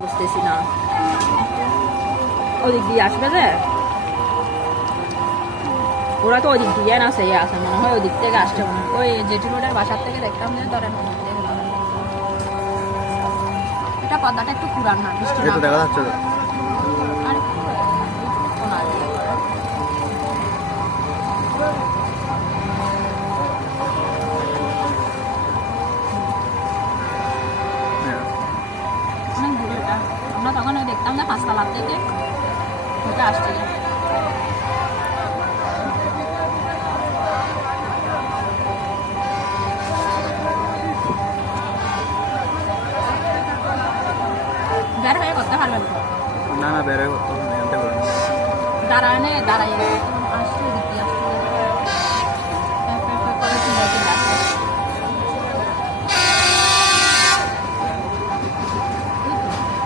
বুঝতেছি না ওদিক দিয়ে আসবে যে ওরা তো ওদিক দিয়ে না সেই আসে মনে হয় ওদিক থেকে আসছে মনে হয় ওই জেঠু রোডের বাসার থেকে দেখতাম যে ধরেন এটা পদ্মাটা একটু পুরান না বৃষ্টি না দেখা যাচ্ছে তো। অনেক দূরে এটা আমরা তখন ওই দেখতাম যে পাঁচতলা থেকে ওটা আসছে বের হয়ে করতে পারবেন না না বের হয়ে করতে হবে না, এখান থেকে করে নেবো। দাঁড়ায় দাঁড়াই